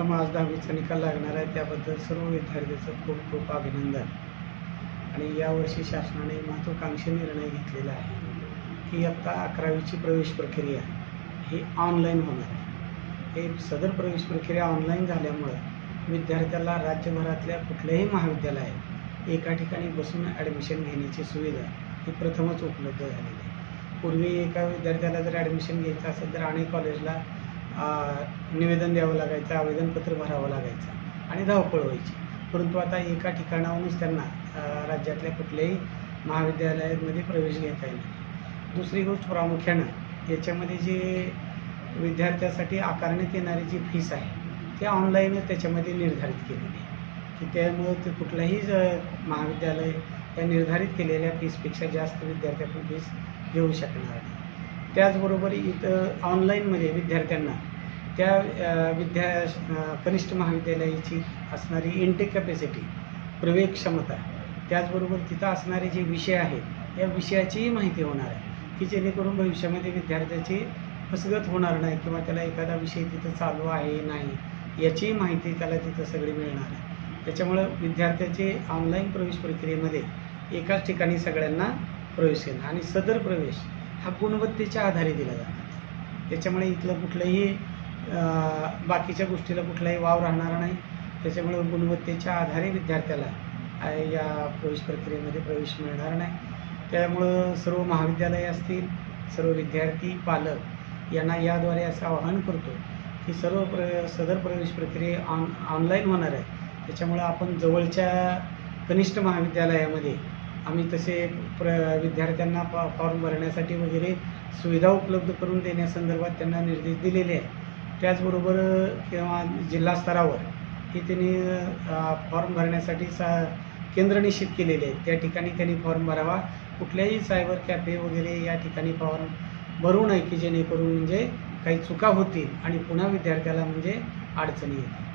सर्वप्रथम आज 10वीचा निकाल लागणार आहे, त्याबद्दल सर्व विद्यार्थ्यांचं खूप खूप अभिनंदन. आणि यावर्षी शासनाने महत्त्वाकांक्षी निर्णय घेतलेला आहे की आता 11वीची प्रवेश प्रक्रिया ही ऑनलाईन होणार आहे. हे सदर प्रवेश प्रक्रिया ऑनलाईन झाल्यामुळं विद्यार्थ्याला राज्यभरातल्या कुठल्याही महाविद्यालयात एका ठिकाणी बसून ॲडमिशन घेण्याची सुविधा ही प्रथमच उपलब्ध झालेली आहे. पूर्वी एका विद्यार्थ्याला जर ॲडमिशन घ्यायचं असेल तर अनेक कॉलेजला निवेदन द्यावं लागायचं, आवेदनपत्र भरावं लागायचं आणि धावपळ व्हायची. परंतु आता एका ठिकाणाहूनच त्यांना राज्यातल्या कुठल्याही महाविद्यालयामध्ये प्रवेश घेता येईल. दुसरी गोष्ट प्रामुख्यानं याच्यामध्ये जे विद्यार्थ्यासाठी आकारण्यात येणारी जी फीस आहे ती ऑनलाईनच त्याच्यामध्ये निर्धारित केलेली आहे की त्यामुळं ते कुठलंही महाविद्यालय त्या निर्धारित केलेल्या फीसपेक्षा जास्त विद्यार्थ्याकडून फीस घेऊ शकणार नाही. त्याचबरोबर इथं ऑनलाईनमध्ये विद्यार्थ्यांना त्या कनिष्ठ महाविद्यालयाची असणारी इनटेक कॅपॅसिटी, प्रवेश क्षमता, त्याचबरोबर तिथं असणारे जे विषय आहेत या विषयाचीही माहिती होणार आहे की जेणेकरून भविष्यामध्ये विद्यार्थ्याची फसगत होणार नाही किंवा त्याला एखादा विषय तिथं चालू आहे नाही याचीही माहिती त्याला तिथं सगळी मिळणार आहे. त्याच्यामुळं विद्यार्थ्याचे ऑनलाईन प्रवेश प्रक्रियेमध्ये एकाच ठिकाणी सगळ्यांना प्रवेश घेणं आणि सदर प्रवेश हा गुणवत्तेच्या आधारे दिला जाणार. त्याच्यामुळे इथलं कुठलंही बाकीच्या गोष्टीला कुठलाही वाव राहणार नाही. त्याच्यामुळे गुणवत्तेच्या आधारे विद्यार्थ्याला या प्रवेश प्रक्रियेमध्ये प्रवेश मिळणार नाही. त्यामुळं सर्व महाविद्यालये असतील, सर्व विद्यार्थी, पालक यांना याद्वारे असं आवाहन करतो की सदर प्रवेश प्रक्रिया ऑनलाईन होणार आहे. त्याच्यामुळं आपण जवळच्या कनिष्ठ महाविद्यालयामध्ये आम्ही तसे विद्यार्थ्यांना फॉर्म भरण्यासाठी वगैरे सुविधा उपलब्ध करून देण्यासंदर्भात त्यांना निर्देश दिलेले आहेत. त्याचबरोबर किंवा जिल्हा स्तरावर हे त्यांनी फॉर्म भरण्यासाठी केंद्र निश्चित केलेले आहेत. त्या ठिकाणी त्यांनी फॉर्म भरावा. कुठल्याही सायबर कॅफे वगैरे या ठिकाणी फॉर्म भरू नये की जेणेकरून म्हणजे काही चुका होतील आणि पुन्हा विद्यार्थ्याला म्हणजे अडचणी येतील.